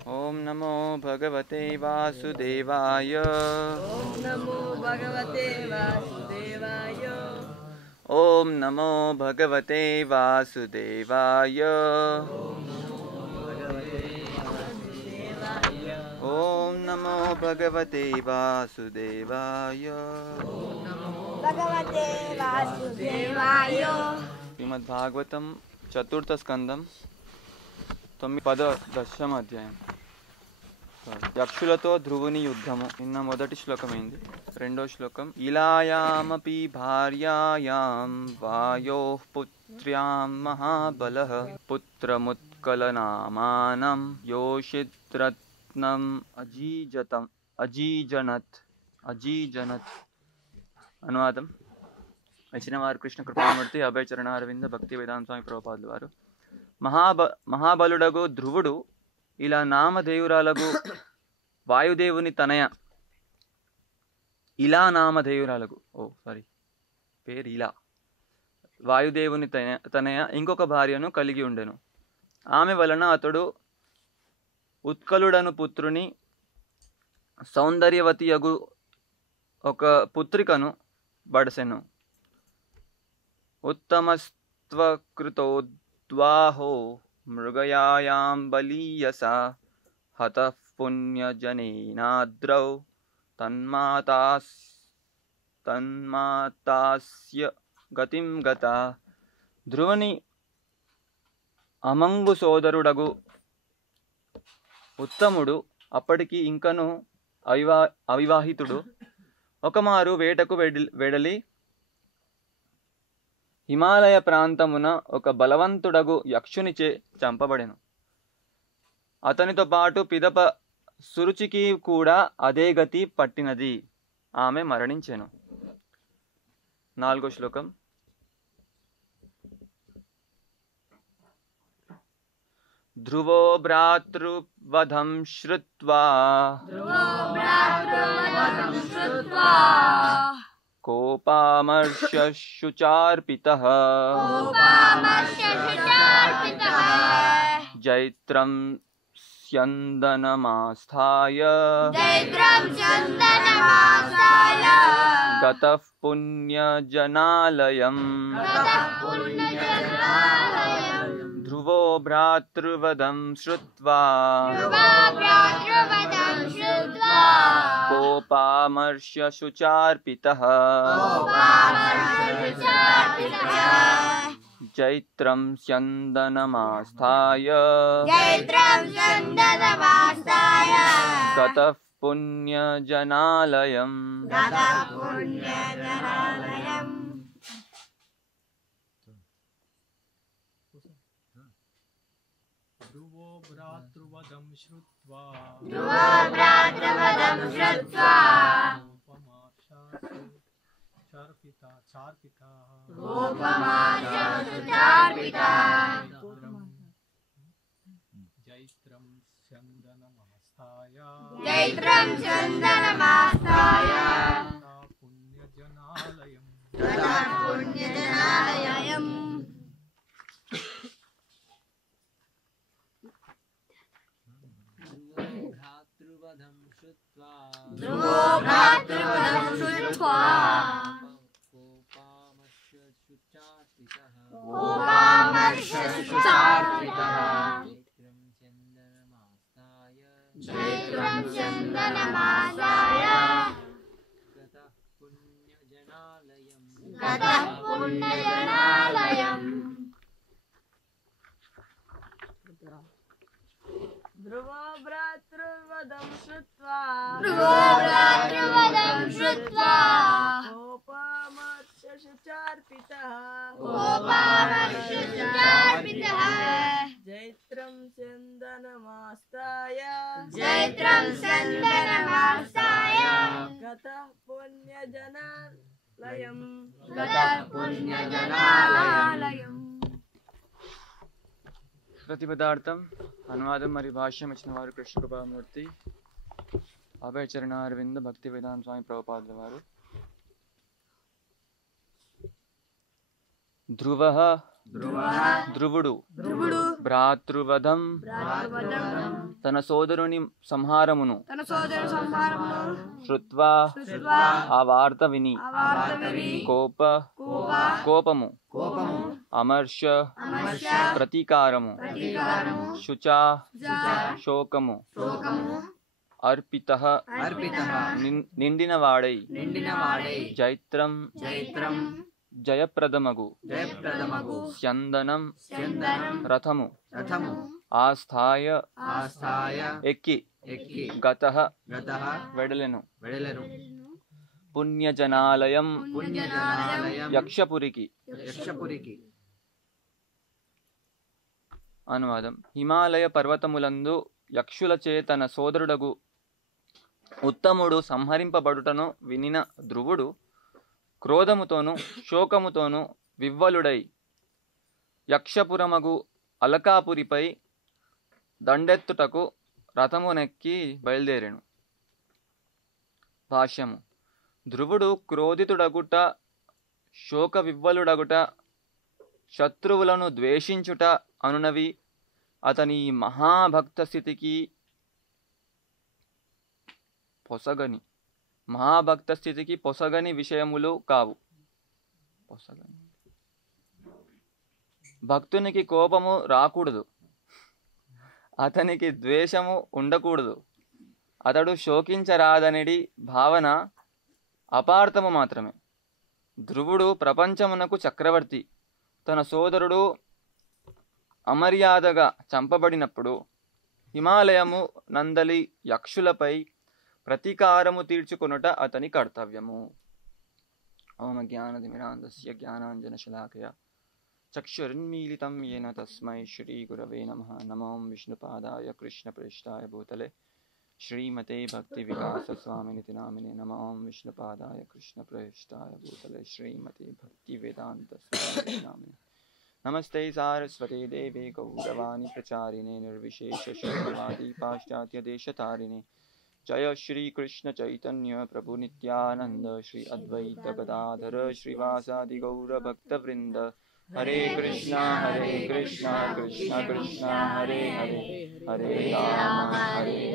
ओम नमो भगवते वासुदेवाय। ओम नमो भगवते वासुदेवाय। ओम नमो भगवते वासुदेवाय। ओम नमो भगवते वासुदेवाय। भगवते वासुदेवाय। శ్రీమద్భాగవతం చతుర్థ స్కందం 9-10వ అధ్యాయం. యక్షులతో ధ్రువుని యుద్ధము. నిన్న మొదటి శ్లోకమైంది. రెండో శ్లోకం. ఇలాయామపి భార్యాయాం వాయోః పుత్ర్యాం మహాబలః పుత్రముత్కలనామానం యోషిత్రత్నం అజీజనత్. అనువాదం వచ్చిన వారు కృష్ణ కృపామూర్తి అభయ చరణారవింద భక్తి వేదాంత స్వామి ప్రభుపాదులు వారు. మహాబలుడగు ధ్రువుడు ఇలా నామధేయురాలగు వాయుదేవుని తనయ వాయుదేవుని తనయ ఇంకొక భార్యను కలిగి ఉండెను. ఆమె వలన అతడు ఉత్కలుడను పుత్రుని సౌందర్యవతియగు ఒక పుత్రికను బడసెను. ఉత్తమస్త్వకృతోద్వాహో మృగయాయాం బలీయసా హతః పుణ్యజనేనాద్రౌ తన్మాతాస్య గతిం గతా. ధ్రువుని అమంగు సోదరుడగు ఉత్తముడు అప్పటికి ఇంకను అవివాహితుడు ఒకమారు వేటకు వెడలి హిమాలయ ప్రాంతమున ఒక బలవంతుడగు యక్షునిచే చంపబడెను. అతనితో పాటు పిదప సురుచికి కూడా అదే గతి పట్టినది. ఆమె మరణించెను. 4వ శ్లోకం. ధ్రువో భ్రాతృవధం శ్రుత్వా కోపామర్షశుచార్పితః జైత్రం స్యందనమాస్థాయ గతః పుణ్యజనాలయం. ధ్రువో భ్రాతృవధం శ్రుత్వా కోపామర్షశుచార్పితః జైత్రం స్యందనమాస్థాయ గతః పుణ్యజనాలయం. ధ్రువో భ్రాతృవధం శ్రుత్వా జైత్రం చందనమాస్థాయ పుణ్యజనాలయం. ధ్రువో భ్రాతృవధం శ్రుత్వా కోపామర్షశుచార్పితః జైత్రం చందనమాస్థాయ గతః పుణ్యజనాలయం. ప్రతిపదార్థం అనువాదం మరియు భాష్యం ఇచ్చిన వారు కృష్ణ కృపామూర్తి అభయ చరణారవింద భక్తి వేదాంత స్వామి ప్రభుపాదుల వారు. ధ్రువః ధ్రువుడు ధ్రువుడు భ్రాతృవధం భ్రాతృవధం తన సోదరుని సంహారమును తన సోదరు సంహారమును శ్రుత్వా శృత్వా ఆ వార్త విని ఆ వార్త విని కోపము కోపము అమర్ష అమర్ష ప్రతీకారము ప్రతీకారము శుచా శుచా శోకము శోకము అర్పితః అర్పితః నిండినవాడై నిండినవాడై జైత్రం చైత్రం జయప్రదమగు జయప్రదమగు స్యందనం చందనం రథము రథము ఆస్థాయ ఆస్థాయ ఎక్కి ఎక్కి గతః గతః వెడలెను వెడలెను పుణ్యజనాలయం పుణ్యజనాలయం యక్షపురికి. యక్షపురికి. అనువాదం: హిమాలయ పర్వతములందు యక్షులచే తన సోదరుడగు ఉత్తముడు సంహరింపబడుటను వినిన ధ్రువుడు క్రోధముతోనూ శోకముతోనూ వివ్వలుడై యక్షపురమగు అలకాపురిపై దండెత్తుటకు రథమునెక్కి బయలుదేరెను. భాష్యము: ధ్రువుడు క్రోధితుడగుట, శోక వివ్వలుడగుట, శత్రువులను ద్వేషించుట అనునవి అతని మహాభక్త స్థితికి పొసగని విషయములు కావు. భక్తునికి కోపము రాకూడదు, అతనికి ద్వేషము ఉండకూడదు, అతడు శోకించరాదనడి భావన అపార్థము మాత్రమే. ధ్రువుడు ప్రపంచమునకు చక్రవర్తి. తన సోదరుడు అమర్యాదగా చంపబడినప్పుడు హిమాలయము నందలి యక్షులపై ప్రతీకారము తీర్చుకొనుట అతని కర్తవ్యము. ఓం జ్ఞానతిమిరాంధస్య జ్ఞానాంజనశలాకయ చక్షురున్మీలితం యేన తస్మై శ్రీ గురవే నమః. నమో విష్ణుపాదాయ కృష్ణప్రేష్ఠాయ భూతలే శ్రీమతే భక్తి వికాస స్వామినితి నామినే. నమో విష్ణుపాదాయ కృష్ణప్రేష్ఠాయ భూతలే శ్రీమతే భక్తి వేదాంత స్వామినితి నామినే. నమస్తే సారస్వతే దేవే గౌరవాణి ప్రచారిణే నిర్విశేష శూన్యవాది పాశ్చాత్య దేశతారిణే. జయ శ్రీ కృష్ణ చైతన్య ప్రభు నిత్యానంద శ్రీ అద్వైత గదాధర శ్రీవాసాది గౌర భక్త వృంద. హరే కృష్ణ కృష్ణ కృష్ణ హరే హరే, హరే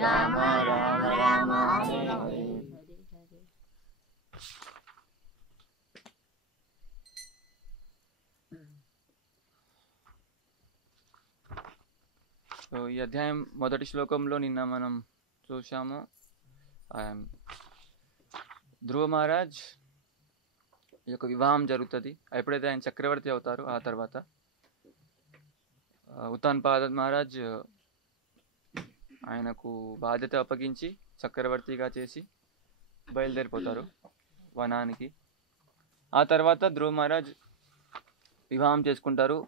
రామ రామ రామ హరే హరే. సో ఈ అధ్యాయం మొదటి శ్లోకంలో నిన్న మనం చూసాము, ధ్రువ మహారాజ్ ఈ యొక్క వివాహం జరుగుతుంది. ఎప్పుడైతే ఆయన చక్రవర్తి అవుతారో ఆ తర్వాత ఉత్తానపాద మహారాజ్ ఆయనకు బాధ్యత అప్పగించి చక్రవర్తిగా చేసి బయలుదేరిపోతారు వనానికి. ఆ తర్వాత ధ్రువ మహారాజ్ వివాహం చేసుకుంటారు.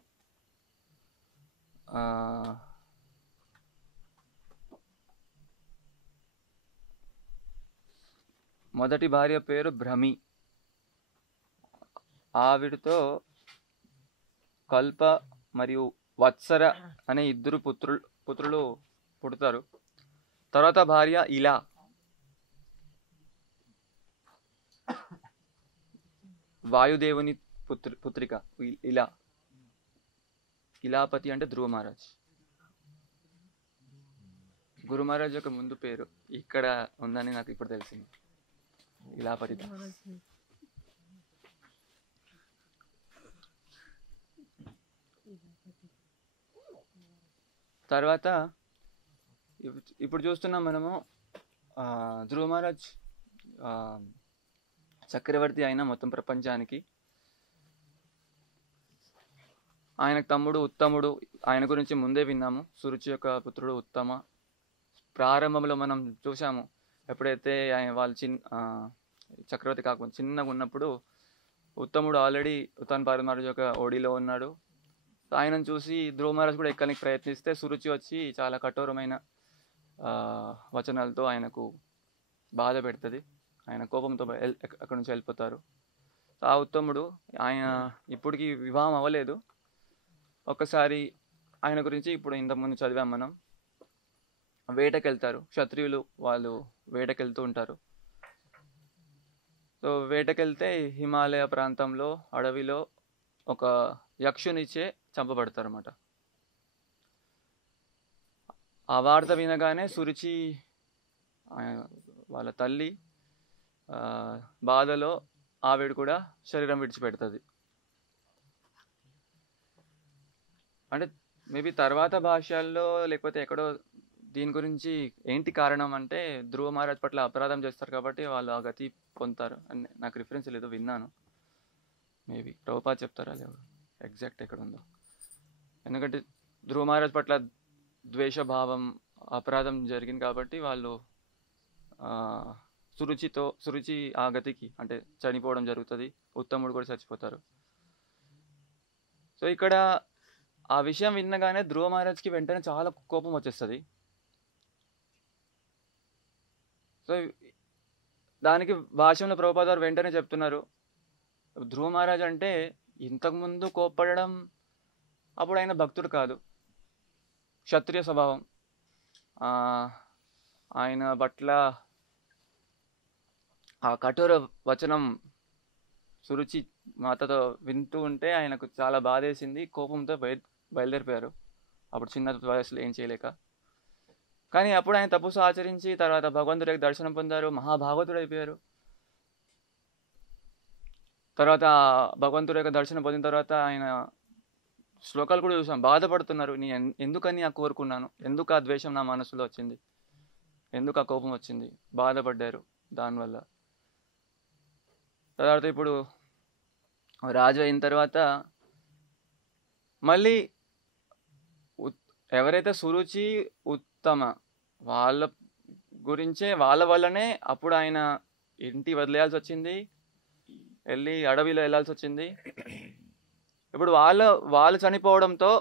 మొదటి భార్య పేరు భ్రమి. ఆవిడతో కల్ప మరియు వత్సర అనే ఇద్దరు పుత్రులు పుడతారు. తర్వాత భార్య ఇలా, వాయుదేవుని పుత్రిక ఇలాపతి అంటే ధ్రువ మహారాజ్. గురు మహారాజ్ యొక్క ముందు పేరు ఇక్కడ ఉందని నాకు ఇప్పుడు తెలిసింది, ఇలాపతి. తర్వాత ఇప్పుడు చూస్తున్నాం మనము ధ్రువ మహారాజ్ చక్రవర్తి అయిన మొత్తం ప్రపంచానికి. ఆయనకు తమ్ముడు ఉత్తముడు, ఆయన గురించి ముందే విన్నాము. సురుచి యొక్క పుత్రుడు ఉత్తమ. ప్రారంభంలో మనం చూసాము, ఎప్పుడైతే వాళ్ళు చక్రవర్తి కాకుండా చిన్నగా ఉన్నప్పుడు ఉత్తముడు ఆల్రెడీ ఉత్తానపాద మహారాజ్ యొక్క ఓడిలో ఉన్నాడు. ఆయనను చూసి ధ్రువ మహారాజ్ కూడా ఎక్కడానికి ప్రయత్నిస్తే సురుచి వచ్చి చాలా కఠోరమైన వచనాలతో ఆయనకు బాధ పెడుతుంది. ఆయన కోపంతో అక్కడి నుంచి వెళ్ళిపోతారు. ఆ ఉత్తముడు ఆయన ఇప్పటికి వివాహం అవ్వలేదు. ఒక్కసారి ఆయన గురించి ఇప్పుడు ఇంతకుముందు చదివాం మనం. వేటకెళ్తారు క్షత్రియులు, వాళ్ళు వేటకెళ్తూ ఉంటారు. సో వేటకెళ్తే హిమాలయ ప్రాంతంలో అడవిలో ఒక యక్షునిచే చంపబడతారు అన్నమాట. ఆ వార్త వినగానే సురుచి వాళ్ళ తల్లి బాధలో ఆవిడ కూడా శరీరం విడిచిపెడుతుంది. అంటే మేబీ తర్వాత భాషల్లో లేకపోతే ఎక్కడో దీని గురించి ఏంటి కారణం అంటే ధ్రువ మహారాజ్ పట్ల అపరాధం చేస్తారు కాబట్టి వాళ్ళు ఆ గతి పొందుతారు అని నాకు రిఫరెన్స్ లేదు, విన్నాను. మేబీ ప్రభుపాద్ చెప్తారా లేవు ఎగ్జాక్ట్ ఎక్కడ ఉందో. ఎందుకంటే ధ్రువ మహారాజ్ పట్ల ద్వేషభావం అపరాధం జరిగింది కాబట్టి వాళ్ళు సురుచి ఆ గతికి అంటే చనిపోవడం జరుగుతుంది. ఉత్తముడు కూడా చచ్చిపోతారు. సో ఇక్కడ ఆ విషయం విన్నగానే ధ్రువ మహారాజ్కి వెంటనే చాలా కోపం వచ్చేస్తుంది. సో దానికి భాష్యంలో ప్రభుపాద గారు వెంటనే చెప్తున్నారు, ధ్రువ మహారాజ్ అంటే ఇంతకుముందు కోప్పడడం అప్పుడు ఆయన భక్తుడు కాదు, క్షత్రియ స్వభావం. ఆయన పట్ల ఆ కఠోర వచనం సురుచి మాతతో వింటూ ఉంటే ఆయనకు చాలా బాధేసింది. కోపంతో బయలుదేరిపోయారు. అప్పుడు చిన్న వయసులో ఏం చేయలేక. కానీ అప్పుడు ఆయన తపస్సు ఆచరించి తర్వాత భగవంతుడికి దర్శనం పొందారు, మహాభాగవతుడు అయిపోయారు. తర్వాత భగవంతుడి యొక్క దర్శనం పొందిన తర్వాత ఆయన శ్లోకాలు కూడా చూసాం, బాధపడుతున్నారు. ఎందుకని ఆ కోరుకున్నాను, ఎందుకు ఆ ద్వేషం నా మనసులో వచ్చింది, ఎందుకు ఆ కోపం వచ్చింది, బాధపడ్డారు దానివల్ల. తర్వాత ఇప్పుడు రాజు అయిన తర్వాత మళ్ళీ ఎవరైతే సురుచి ఉత్తమ వాళ్ళ గురించే వాళ్ళ వల్లనే అప్పుడు ఆయన ఇంటి వదిలేయాల్సి వచ్చింది, వెళ్ళి అడవిలో వెళ్ళాల్సి వచ్చింది. ఇప్పుడు వాళ్ళు చనిపోవడంతో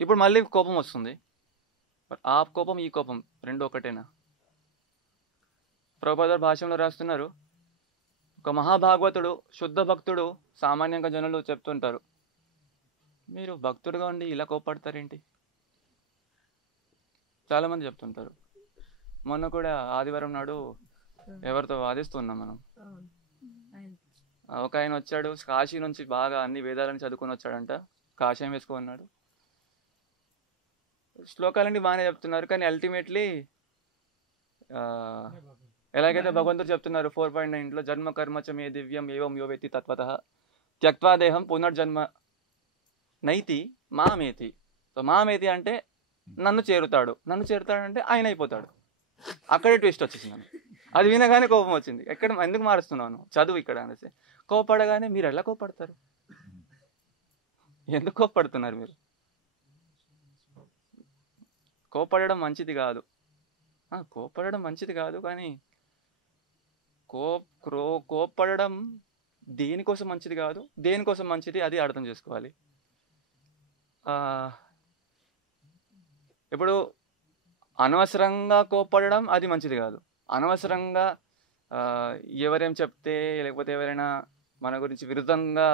ఇప్పుడు మళ్ళీ కోపం వస్తుంది. ఆ కోపం ఈ కోపం రెండు ఒకటేనా? ప్రభుపాద భాష్యంలో రాస్తున్నారు, ఒక మహాభాగవతుడు శుద్ధ భక్తుడు సామాన్యంగా జనులు చెప్తుంటారు, మీరు భక్తుడుగా ఉండి ఇలా కోపడతారేంటి? చాలామంది చెప్తుంటారు. మొన్న కూడా ఆదివారం నాడు ఎవరితో వాదిస్తున్నాం మనం. ఒక ఆయన వచ్చాడు కాశీ నుంచి, బాగా అన్ని వేదాలని చదువుకొని వచ్చాడంట, కాషాయం వేసుకున్నాడు. శ్లోకాలన్నీ బాగానే చెప్తున్నారు, కానీ అల్టిమేట్లీ ఎలాగైతే భగవంతుడు చెప్తున్నారు 4.9లో, జన్మ కర్మచ మే దివ్యం ఏవం యో వేత్తి తత్వతః త్యక్త్వా దేహం పునర్జన్మ నైతి మామేతి. సో మామేతి అంటే నన్ను చేరుతాడంటే ఆయన అయిపోతాడు. అక్కడే ట్విస్ట్ వచ్చేసింది. అది వినగానే కోపం వచ్చింది. ఎందుకు మారుస్తున్నాను చదువు ఇక్కడ అనేసి. కోపడగానే మీరు ఎలా కోపడతారు, ఎందుకు కోపడుతున్నారు మీరు? కోపడడం మంచిది కాదు, కానీ కోపడడం దేనికోసం మంచిది కాదు, దేనికోసం మంచిది అది అర్థం చేసుకోవాలి. ఇప్పుడు అనవసరంగా కోపడడం అది మంచిది కాదు. అనవసరంగా ఎవరేం చెప్తే లేకపోతే ఎవరైనా మన గురించి విరుద్ధంగా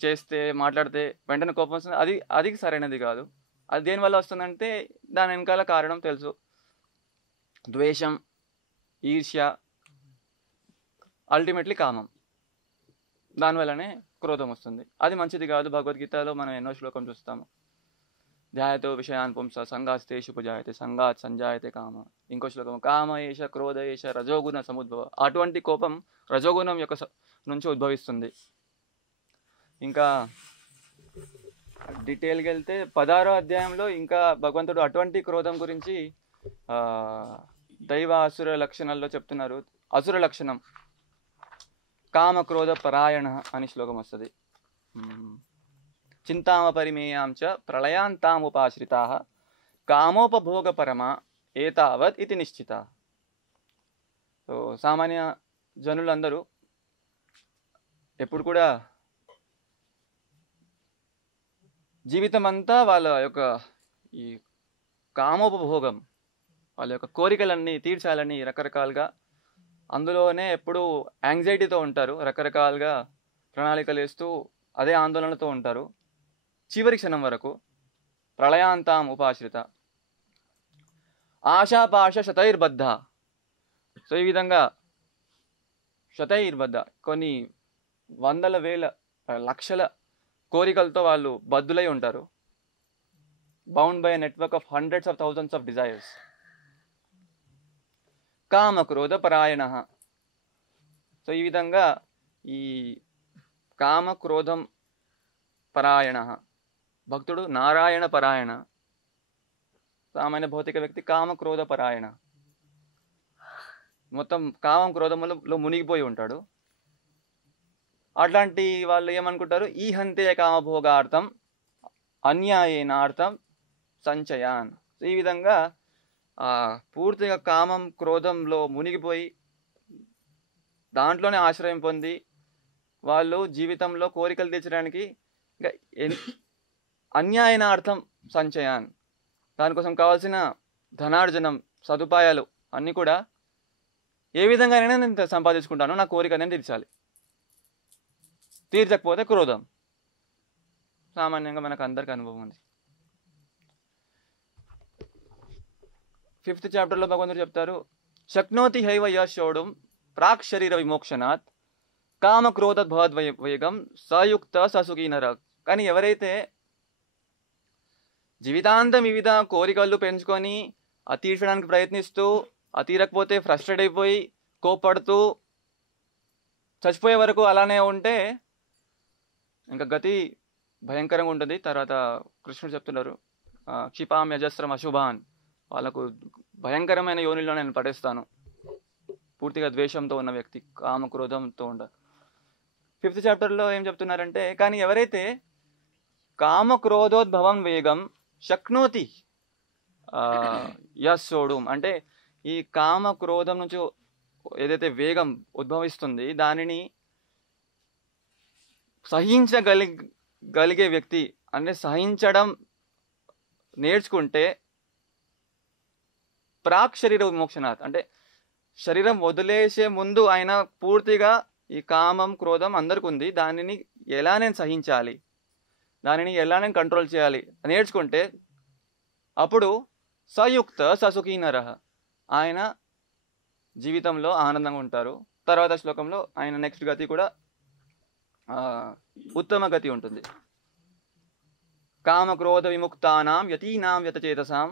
చేస్తే మాట్లాడితే వెంటనే కోపం వస్తుంది, అది సరైనది కాదు. అది దేనివల్ల వస్తుందంటే దాని వెనకాల కారణం తెలుసు. ద్వేషం, ఈర్ష్య, అల్టిమేట్లీ కామం. దానివల్లనే క్రోధం వస్తుంది. అది మంచిది కాదు. భగవద్గీతలో మనం ఎన్నో శ్లోకం చూస్తాము. ధ్యాయతో విషయాన్ పుంస సంగాస్తేషు పుజాయతే సంగాత్ సంజాయతే కామ. ఇంకో శ్లోకం కామ ఏష క్రోధ ఏష రజోగుణ సముద్భవ. అటువంటి కోపం రజోగుణం యొక్క నుంచి ఉద్భవిస్తుంది. ఇంకా డీటెయిల్గా వెళ్తే 16వ అధ్యాయంలో ఇంకా భగవంతుడు అటువంటి క్రోధం గురించి దైవ అసుర లక్షణాల్లో చెప్తున్నారు. అసుర లక్షణం కామ క్రోధ పరాయణ అని శ్లోకం వస్తుంది. చింతామ పరిమేయాంచ ప్రళయాంతాముపాశ్రితా కామోపభోగ పరమా ఏతావత్ ఇది నిశ్చిత. సో సామాన్య జనులందరూ ఎప్పుడు కూడా జీవితం అంతా వాళ్ళ యొక్క ఈ కామోపభోగం, వాళ్ళ యొక్క కోరికలన్నీ తీర్చాలని రకరకాలుగా అందులోనే ఎప్పుడు యాంగ్జైటీతో ఉంటారు. రకరకాలుగా ప్రణాళికలు వేస్తూ అదే ఆందోళనతో ఉంటారు చివరి క్షణం వరకు. ప్రళయాంతాం ఉపాశ్రిత ఆశాపాశ శతైర్బద్ధ. సో ఈ విధంగా శతైర్బద్ధ కొన్ని వందల వేల లక్షల కోరికలతో వాళ్ళు బద్దులై ఉంటారు, bound by network of hundreds of thousands of desires. కామ క్రోధ పరాయణ. సో ఈ విధంగా ఈ కామ క్రోధం పరాయణ భక్తుడు నారాయణ పరాయణ, సామాన్య భౌతిక వ్యక్తి కామ క్రోధ పరాయణ, మొత్తం కామం క్రోధములో మునిగిపోయి ఉంటాడు. అట్లాంటి వాళ్ళు ఏమనుకుంటారు, ఈ హంతే కామభోగార్థం అన్యాయేనార్థం సంచయాన్. ఈ విధంగా పూర్తిగా కామం క్రోధంలో మునిగిపోయి దాంట్లోనే ఆశ్రయం పొంది వాళ్ళు జీవితంలో కోరికలు తీర్చడానికి ఇంకా అన్యాయనార్థం సంచయాన్, దానికోసం కావాల్సిన ధనార్జనం సదుపాయాలు అన్నీ కూడా ఏ విధంగానైనా నేను సంపాదించుకుంటాను, నా కోరిక నేను తీర్చాలి, తీర్చకపోతే క్రోధం. సామాన్యంగా మనకు అందరికీ అనుభవం ఉంది. 5th చాప్టర్లో భగవంతుడు చెప్తారు, శక్నోతి హైవ యశోడుం ప్రాక్ శరీర విమోక్షనాత్ కామ క్రోధ భవద్వేగం సయుక్త ససుఖీ నర. కానీ ఎవరైతే జీవితాంతం వివిధ కోరికలు పెంచుకొని తీర్చడానికి ప్రయత్నిస్తూ తీరకపోతే ఫ్రస్ట్రేట్ అయిపోయి కోపడుతూ చచ్చిపోయే వరకు అలానే ఉంటే ఇంకా గతి భయంకరంగా ఉంటుంది. తర్వాత కృష్ణుడు చెప్తున్నారు, క్షిపాం యజస్రం అశుభాన్, వాళ్ళకు భయంకరమైన యోనిలో నేను పడేస్తాను. పూర్తిగా ద్వేషంతో ఉన్న వ్యక్తి, కామక్రోధంతో ఉండ. 5th చాప్టర్లో ఏం చెప్తున్నారంటే, కానీ ఎవరైతే కామక్రోధోద్భవం వేగం శక్నోతి యశోడుం, అంటే ఈ కామ క్రోధం నుంచి ఏదైతే వేగం ఉద్భవిస్తుంది దానిని సహించగలిగే వ్యక్తి, అంటే సహించడం నేర్చుకుంటే ప్రాక్ శరీర విమోక్షనాథ్, అంటే శరీరం వదిలేసే ముందు ఆయన పూర్తిగా ఈ కామం క్రోధం అందరికి ఉంది, దానిని ఎలా నేను సహించాలి, దానిని ఎలా నేను కంట్రోల్ చేయాలి నేర్చుకుంటే అప్పుడు సయుక్త ససుఖీ నరః, ఆయన జీవితంలో ఆనందంగా ఉంటారు. తర్వాత శ్లోకంలో ఆయన నెక్స్ట్ గతి కూడా ఉత్తమ గతి ఉంటుంది. కామక్రోధ విముక్తానాం యతీనాం యతచేతసాం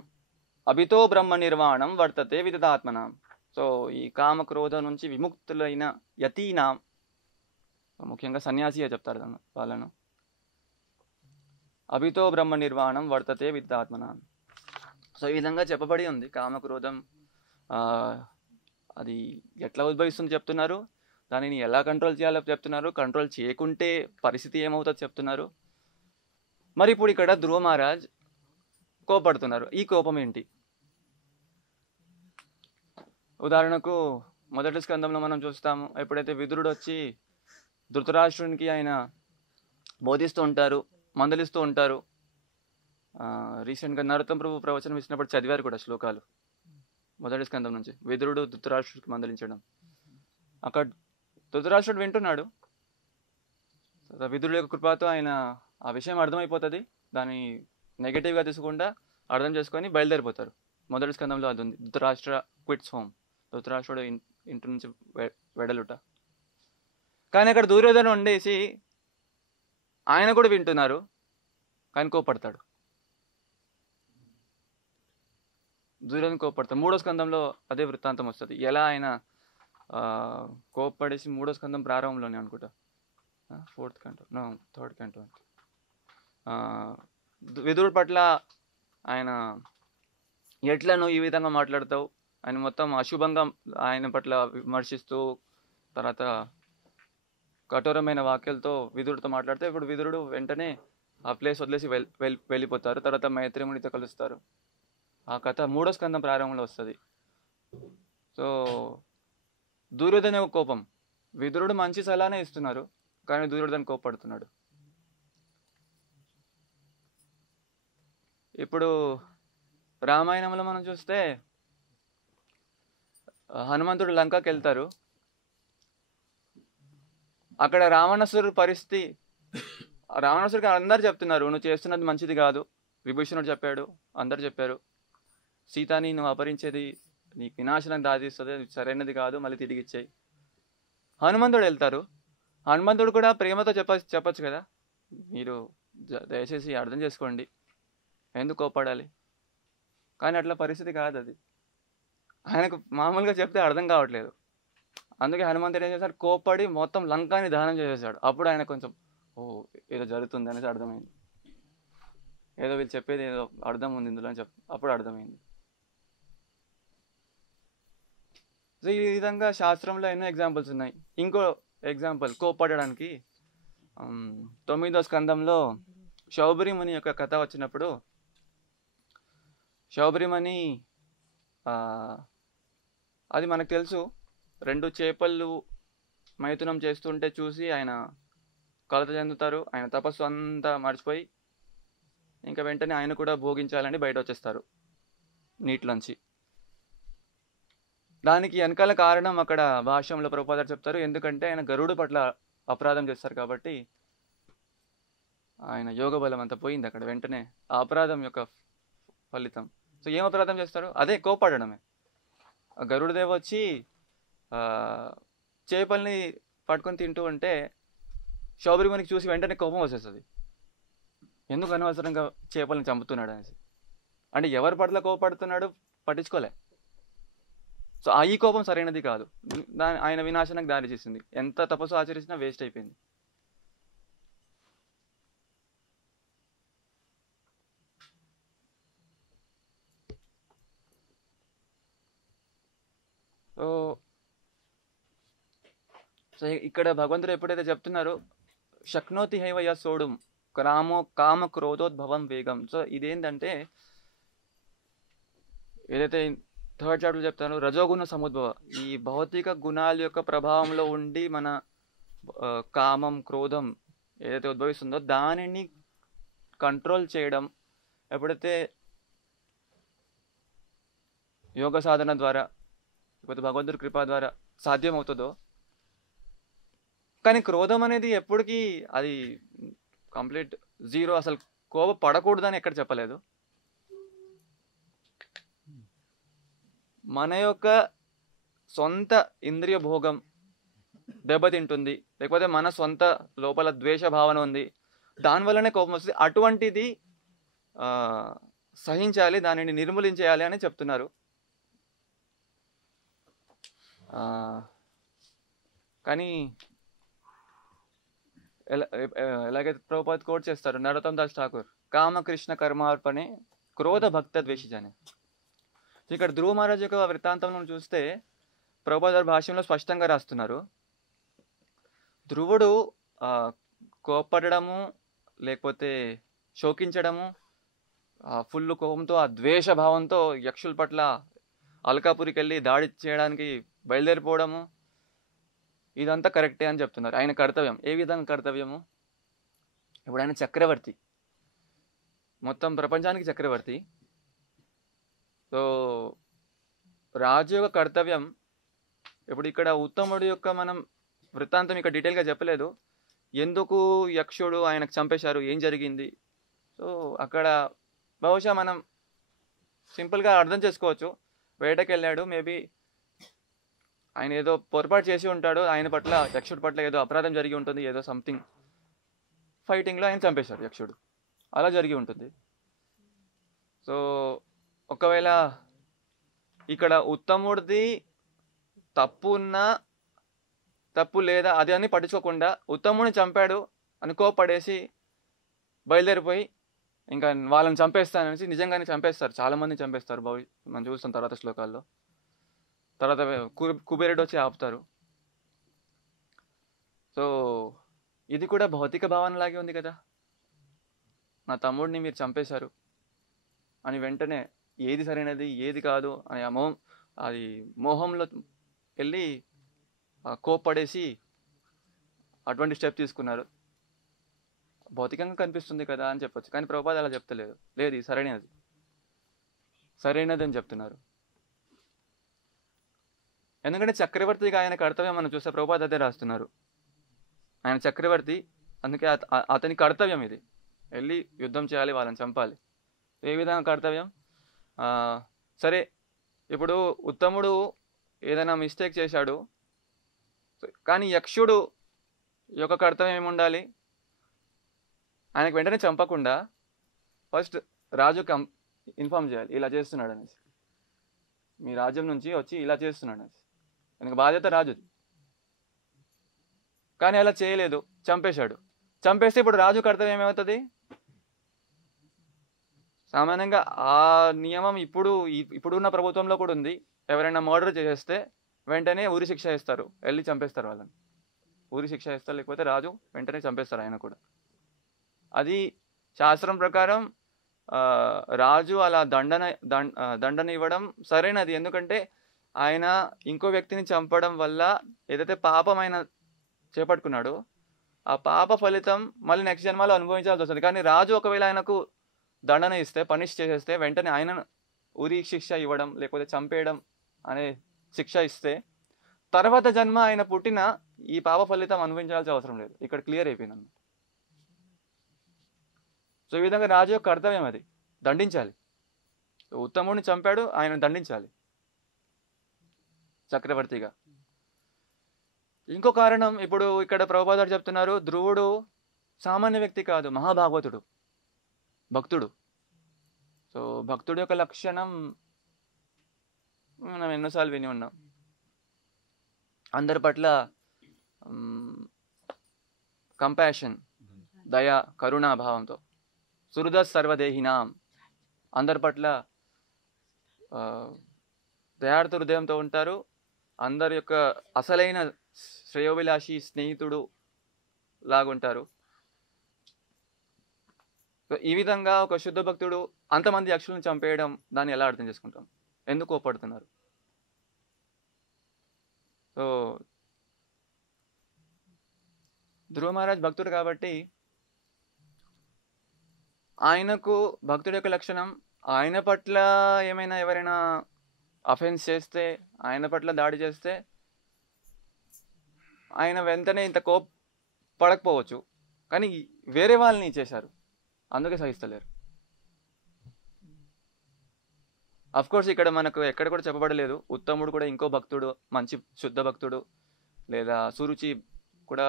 అభితో బ్రహ్మ నిర్వాణం వర్తతే విదితాత్మనాం. సో ఈ కామక్రోధ నుంచి విముక్తులైన యతీనాం, ముఖ్యంగా సన్యాసిగా చెప్తారు వాళ్ళను, అభితో బ్రహ్మ నిర్వాణం వర్తతే విదితాత్మనాం. సో ఈ విధంగా చెప్పబడి ఉంది. కామక్రోధం అది ఎట్లా ఉద్భవిస్తుంది చెప్తున్నారు, దానిని ఎలా కంట్రోల్ చేయాలో చెప్తున్నారు, కంట్రోల్ చేయకుంటే పరిస్థితి ఏమవుతుందో చెప్తున్నారు. మరి ఇప్పుడు ఇక్కడ ధ్రువ మహారాజ్ కోపడుతున్నారు. ఈ కోపం ఏంటి? ఉదాహరణకు మొదటి స్కందంలో మనం చూస్తాము, ఎప్పుడైతే విదురుడు వచ్చి ధృతరాష్ట్రునికి ఆయన బోధిస్తూ ఉంటారు, మందలిస్తూ ఉంటారు. రీసెంట్గా నరోత్తమ ప్రభు ప్రవచనం ఇచ్చినప్పుడు చదివారు కూడా శ్లోకాలు మొదటి స్కందం నుంచి, విదురుడు ధృతరాష్ట్రుడికి మందలించడం. అక్కడ ధృతరాష్ట్రుడు వింటున్నాడు, విదురుడు యొక్క కృపతో ఆయన ఆ విషయం అర్థమైపోతుంది, దాన్ని నెగటివ్గా తీసుకుండా అర్థం చేసుకొని బయలుదేరిపోతారు. మొదటి స్కందంలో అది ఉంది, ధృతరాష్ట్ర క్విట్స్ హోమ్, ధృతరాష్ట్రుడు ఇంటి నుంచి వెడలుట. కానీ అక్కడ దుర్యోధన ఉండేసి ఆయన కూడా వింటున్నారు, కానీ కోపడతాడు. దుర్యోధన కోపడతాడు. 3వ స్కందంలో అదే వృత్తాంతం వస్తుంది, ఎలా ఆయన కోపడేసి 3వ స్కందం ప్రారంభంలోనే అనుకుంటా, 4th కంటో 3rd కంటో విదురుడి పట్ల ఆయన ఎట్లా నువ్వు ఈ విధంగా మాట్లాడతావు, ఆయన మొత్తం అశుభంగా ఆయన పట్ల విమర్శిస్తూ తర్వాత కఠోరమైన వాక్యాలతో విదురుడితో మాట్లాడితే, ఇప్పుడు విదురుడు వెంటనే ఆ ప్లేస్ వదిలేసి వెళ్ళిపోతారు. తర్వాత మైత్రేయునితో కలుస్తారు. ఆ కథ 3వ స్కందం ప్రారంభంలో వస్తుంది. సో దుర్యోధన కోపం, విదురుడు మంచి సలహానే ఇస్తున్నారు కానీ దుర్యోధన కోపడుతున్నాడు. ఇప్పుడు రామాయణంలో మనం చూస్తే హనుమంతుడు లంకకి వెళ్తారు. అక్కడ రావణాసురుడి పరిస్థితి, రావణాసురుడికి అందరు చెప్తున్నారు నువ్వు చేస్తున్నది మంచిది కాదు, విభీషణుడు చెప్పాడు, అందరు చెప్పారు, సీతాని నువ్వు అపహరించేది నీకు వినాశనం దారితీస్తుంది, సరైనది కాదు, మళ్ళీ తిరిగి ఇచ్చేయి. హనుమంతుడు వెళ్తారు. హనుమంతుడు కూడా ప్రేమతో చెప్పచ్చు కదా, మీరు దయచేసి అర్థం చేసుకోండి, ఎందుకు కోపడాలి. కానీ అట్లా పరిస్థితి కాదు అది. ఆయనకు మామూలుగా చెప్తే అర్థం కావట్లేదు. అందుకే హనుమంతుడు ఏం చేశాడు, కోపడి మొత్తం లంకాని దహనం చేసేసాడు. అప్పుడు ఆయన కొంచెం ఏదో జరుగుతుంది అనేసి అర్థమైంది. ఏదో వీళ్ళు చెప్పేది ఏదో అర్థం ఉంది ఇందులో అని అప్పుడు అర్థమైంది. సో ఈ విధంగా శాస్త్రంలో ఎన్నో ఎగ్జాంపుల్స్ ఉన్నాయి. ఇంకో ఎగ్జాంపుల్ కోపడడానికి 9వ స్కందంలో శౌబరిముని యొక్క కథ వచ్చినప్పుడు, శౌబరిముని అది మనకు తెలుసు, 2 చేపలు మైథునం చేస్తుంటే చూసి ఆయన కలత చెందుతారు. ఆయన తపస్సు అంతా మర్చిపోయి ఇంకా వెంటనే ఆయన కూడా భోగించాలని బయట వచ్చేస్తారు నీటిలోంచి. దానికి వెనకాల కారణం అక్కడ భాష్యంలో ప్రభుపాదారు చెప్తారు, ఎందుకంటే ఆయన గరుడు పట్ల అపరాధం చేస్తారు కాబట్టి ఆయన యోగ బలం అంతా పోయింది అక్కడ. వెంటనే ఆ అపరాధం యొక్క ఫలితం. సో ఏం అపరాధం చేస్తారు, అదే కోపడడమే. గరుడదేవ్ వచ్చి చేపల్ని పట్టుకొని తింటూ ఉంటే శౌబరిమునికి చూసి వెంటనే కోపం వచ్చేస్తుంది, ఎందుకు అనవసరంగా చేపల్ని చంపుతున్నాడు అనేసి. అంటే ఎవరి పట్ల కోపడుతున్నాడు పట్టించుకోలే. సో ఈ కోపం సరైనది కాదు, ఆయన వినాశనానికి దారి చేసింది. ఎంత తపస్సు ఆచరించినా వేస్ట్ అయిపోయింది. సో ఇక్కడ భగవంతుడు ఎప్పుడైతే చెప్తున్నారో శక్నోతి హైవయ సోడుం కామ క్రోధోద్భవం వేగం. సో ఇదేంటంటే ఏదైతే 3rd చాప్టర్ చెప్తాను, రజోగుణ సముద్భవ, ఈ భౌతిక గుణాల యొక్క ప్రభావంలో ఉండి మన కామం క్రోధం ఏదైతే ఉద్భవిస్తుందో దానిని కంట్రోల్ చేయడం ఎప్పుడైతే యోగ సాధన ద్వారా లేకపోతే భగవంతుడి కృప ద్వారా సాధ్యమవుతుందో. కానీ క్రోధం అనేది ఎప్పటికీ అది కంప్లీట్ జీరో, అసలు కోప పడకూడదని ఎక్కడ చెప్పలేదు. మన యొక్క సొంత ఇంద్రియ భోగం దెబ్బతింటుంది, లేకపోతే మన సొంత లోపల ద్వేష భావన ఉంది, దానివల్లనే కోపం వస్తుంది. అటువంటిది సహించాలి, దానిని నిర్మూలించేయాలి అని చెప్తున్నారు. కానీ ఎలాగైతే ప్రభుపాద్ కోట్ చేస్తారు నరోత్తమ్ దాస్ ఠాకూర్, కామకృష్ణ కర్మార్పణే క్రోధ భక్త ద్వేషిజనే. ఇక్కడ ధ్రువ మహారాజ్ యొక్క వృత్తాంతంలో చూస్తే ప్రభుపాద్ భాష్యంలో స్పష్టంగా రాస్తున్నారు, ధ్రువుడు కోపడము లేకపోతే శోకించడము, ఫుల్ కోపంతో ఆ ద్వేష భావంతో యక్షుల పట్ల అల్కాపురికి వెళ్ళి దాడి చేయడానికి బయలుదేరిపోవడము, ఇదంతా కరెక్టే అని చెప్తున్నారు. ఆయన కర్తవ్యం. ఏ విధంగా కర్తవ్యము, ఇప్పుడు ఆయన చక్రవర్తి, మొత్తం ప్రపంచానికి చక్రవర్తి. సో రాజు యొక్క కర్తవ్యం. ఇప్పుడు ఇక్కడ ఉత్తముడి యొక్క మనం వృత్తాంతం ఇక్కడ డీటెయిల్గా చెప్పలేదు, ఎందుకు యక్షుడు ఆయనకు చంపేశారు, ఏం జరిగింది. సో అక్కడ బహుశా మనం సింపుల్గా అర్థం చేసుకోవచ్చు, వేటకి వెళ్ళాడు, మేబీ ఆయన ఏదో పొరపాటు చేసి ఉంటాడు, ఆయన పట్ల యక్షుడి పట్ల ఏదో అపరాధం జరిగి ఉంటుంది, ఏదో సంథింగ్ ఫైటింగ్లో ఆయన చంపేశాడు యక్షుడు, అలా జరిగి ఉంటుంది. సో ఒకవేళ ఇక్కడ ఉత్తముడిది తప్పు ఉన్నా తప్పు లేదా అది అని పట్టించుకోకుండా ఉత్తముడిని చంపాడు అని కోపడేసి బయలుదేరిపోయి ఇంకా వాళ్ళని చంపేస్తాననేసి నిజంగానే చంపేస్తారు, చాలామంది చంపేస్తారు. మనం చూస్తాం తర్వాత శ్లోకాల్లో. తర్వాత కుబేరుడు వచ్చి ఆపుతారు. సో ఇది కూడా భౌతిక భావనలాగే ఉంది కదా, నా తమ్ముడిని మీరు చంపేశారు అని వెంటనే ఏది సరైనది ఏది కాదు అని అది మోహంలో వెళ్ళి కోప్పడేసి అటువంటి స్టెప్ తీసుకున్నారు. భౌతికంగా కనిపిస్తుంది కదా అని చెప్పొచ్చు, కానీ ప్రభుపాద అలా చెప్తలేదు, లేదు ఇది సరైనది అని చెప్తున్నారు. ఎందుకంటే చక్రవర్తిగా ఆయన కర్తవ్యం మనం చూస్తే ప్రభుపాద అదే రాస్తున్నారు, ఆయన చక్రవర్తి, అందుకే అతని కర్తవ్యం ఇది, వెళ్ళి యుద్ధం చేయాలి, వాళ్ళని చంపాలి. ఏ విధంగా కర్తవ్యం, సరే ఇప్పుడు ఉత్తముడు ఏదైనా మిస్టేక్ చేశాడు, కానీ యక్షుడు యొక్క కర్తవ్యం ఏముండాలి, ఆయనకు వెంటనే చంపకుండా ఫస్ట్ రాజుకి ఇన్ఫార్మ్ చేయాలి, ఇలా చేస్తున్నాడు అనేసి, మీ రాజ్యం నుంచి వచ్చి ఇలా చేస్తున్నాడు అనేసి. ఆయనకు బాధ్యత రాజుది. కానీ అలా చేయలేదు, చంపేశాడు. చంపేస్తే ఇప్పుడు రాజు కర్తవ్యం ఏమవుతుంది? సామాన్యంగా ఆ నియమం ఇప్పుడున్న ప్రభుత్వంలో కూడా ఉంది. ఎవరైనా మర్డర్ చేస్తే వెంటనే ఉరి శిక్ష ఇస్తారు, వెళ్ళి చంపేస్తారు వాళ్ళని, ఉరి శిక్ష ఇస్తారు. లేకపోతే రాజు వెంటనే చంపేస్తారు ఆయన కూడా. అది శాస్త్రం ప్రకారం రాజు అలా దండన ఇవ్వడం సరైనది. ఎందుకంటే ఆయన ఇంకో వ్యక్తిని చంపడం వల్ల ఏదైతే పాపం ఆయన చేపట్టుకున్నాడో ఆ పాప ఫలితం మళ్ళీ నెక్స్ట్ జన్మలో అనుభవించాల్సి వస్తుంది. కానీ రాజు ఒకవేళ ఆయనకు దండన ఇస్తే, పనిష్ చేసేస్తే, వెంటనే ఆయన ఉరి శిక్ష ఇవ్వడం లేకపోతే చంపేయడం అనే శిక్ష ఇస్తే తర్వాత జన్మ ఆయన పుట్టిన ఈ పాప ఫలితం అనుభవించాల్సిన అవసరం లేదు. ఇక్కడ క్లియర్ అయిపోయింది అన్నమాట. సో ఈ విధంగా రాజు యొక్క కర్తవ్యం అది, దండించాలి. ఉత్తముడిని చంపాడు, ఆయన దండించాలి చక్రవర్తిగా. ఇంకో కారణం ఇప్పుడు ఇక్కడ ప్రభుపాదులు చెప్తున్నారు, ధ్రువుడు సామాన్య వ్యక్తి కాదు, మహాభాగవతుడు, భక్తుడు. సో భక్తుడి యొక్క లక్షణం మనం ఎన్నోసార్లు విని ఉన్నాం. అందరి పట్ల కంపాషన్, దయ, కరుణాభావంతో, సుహృద సర్వదేహినాం, అందరి పట్ల దయార్థ హృదయంతో ఉంటారు. అందరి యొక్క అసలైన శ్రేయోభిలాషి స్నేహితుడు లాగుంటారు. ఈ విధంగా ఒక శుద్ధ భక్తుడు అంతమంది యక్షులను చంపేయడం, దాన్ని ఎలా అర్థం చేసుకుంటాం? ఎందుకు కోపడుతున్నారు? సో ధ్రువ మహారాజ్ భక్తుడు కాబట్టి ఆయనకు భక్తుడి యొక్క లక్షణం, ఆయన పట్ల ఏమైనా ఎవరైనా అఫెన్స్ చేస్తే, ఆయన పట్ల దాడి చేస్తే ఆయన వెంటనే ఇంత పడకపోవచ్చు, కానీ వేరే వాళ్ళని చేశారు, అందుకే సహిస్తలేరు. అఫ్ కోర్స్ ఇక్కడ మనకు ఎక్కడ కూడా చెప్పబడలేదు ఉత్తముడు కూడా ఇంకో భక్తుడు, మంచి శుద్ధ భక్తుడు, లేదా సురుచి కూడా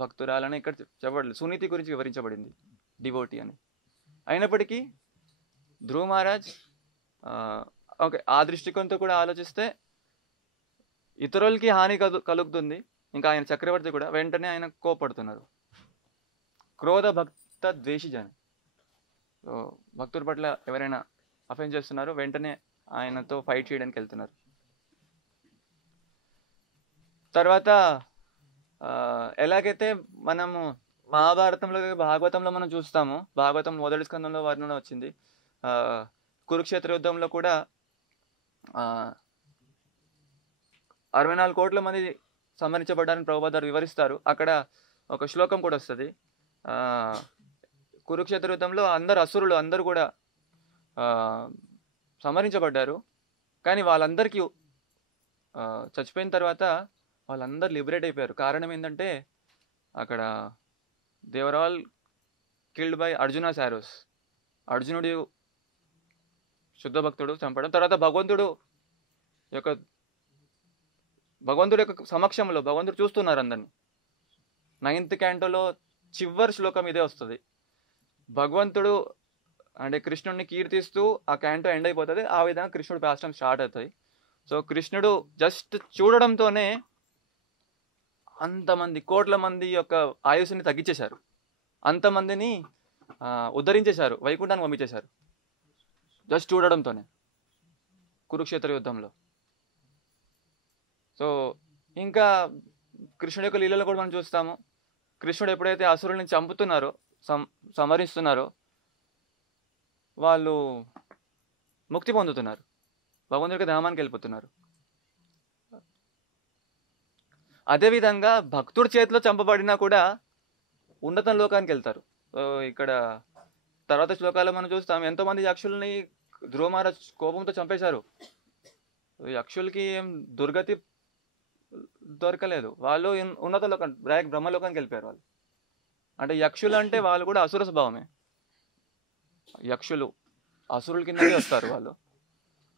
భక్తురాలని ఇక్కడ చెప్పబడలేదు. సునీతి గురించి వివరించబడింది, డివోటీ అని. అయినప్పటికీ ధ్రువ మహారాజ్ ఓకే, ఆ దృష్టికోణంతో కూడా ఆలోచిస్తే ఇతరులకి హాని కలుగుతుంది. ఇంకా ఆయన చక్రవర్తి కూడా వెంటనే ఆయన కోపడుతున్నారు. క్రోధ భక్త ద్వేషి జన. సో భక్తుల పట్ల ఎవరైనా అఫెన్స్ చేస్తున్నారు, వెంటనే ఆయనతో ఫైట్ చేయడానికి వెళ్తున్నారు. తర్వాత ఎలాగైతే మనము మహాభారతంలో, భాగవతంలో మనం చూస్తాము, భాగవతం మొదటి స్కందంలో వర్ణన వచ్చింది. కురుక్షేత్ర యుద్ధంలో కూడా 64 కోట్ల మంది సంహరించబడ్డారని ప్రభుపాదులు వివరిస్తారు. అక్కడ ఒక శ్లోకం కూడా వస్తుంది. కురుక్షేత్ర యుద్ధంలో అందరు అసురులు అందరూ కూడా సంహరించబడ్డారు. కానీ వాళ్ళందరికీ చచ్చిపోయిన తర్వాత వాళ్ళందరూ లిబరేట్ అయిపోయారు. కారణం ఏంటంటే అక్కడ they were all killed by Arjuna's arrows. అర్జునుడు శుద్ధ భక్తుడు చంపడం, తర్వాత భగవంతుడు యొక్క సమక్షంలో భగవంతుడు చూస్తున్నారు అందరిని. 9th క్యాంటోలో చివరి శ్లోకం ఇదే వస్తుంది. భగవంతుడు అంటే కృష్ణుడిని కీర్తిస్తూ ఆ క్యాంటో ఎండ్ అయిపోతుంది. ఆ విధంగా కృష్ణుడు పాస్టం స్టార్ట్ అవుతుంది. సో కృష్ణుడు జస్ట్ చూడడంతోనే అంతమంది కోట్ల మంది యొక్క ఆయుష్ని తగ్గించేశారు, అంతమందిని ఉద్ధరించేశారు, వైకుంఠాన్ని పంపించేశారు జస్ట్ చూడడంతోనే కురుక్షేత్ర యుద్ధంలో. సో ఇంకా కృష్ణుడి యొక్క లీలలో కూడా మనం చూస్తాము. కృష్ణుడు ఎప్పుడైతే అసురుల్ని చంపుతున్నారో, సంహరిస్తున్నారో, వాళ్ళు ముక్తి పొందుతున్నారు, భగవంతుడి యొక్క ధామానికి వెళ్ళిపోతున్నారు. అదేవిధంగా భక్తుడి చేతిలో చంపబడినా కూడా ఉన్నత లోకానికి వెళ్తారు. సో ఇక్కడ తర్వాత శ్లోకాల్లో మనం చూస్తాం, ఎంతోమంది యక్షుల్ని ధ్రువ మహారాజ్ కోపంతో చంపేశారు. యక్షులకి ఏం దుర్గతి దొరకలేదు, వాళ్ళు ఉన్నత లోకం డైరెక్ట్ బ్రహ్మలోకానికి వెళ్ళిపోయారు వాళ్ళు. అంటే యక్షులు అంటే వాళ్ళు కూడా అసుర స్వభావమే, యక్షులు అసురుల కిందకే వస్తారు వాళ్ళు.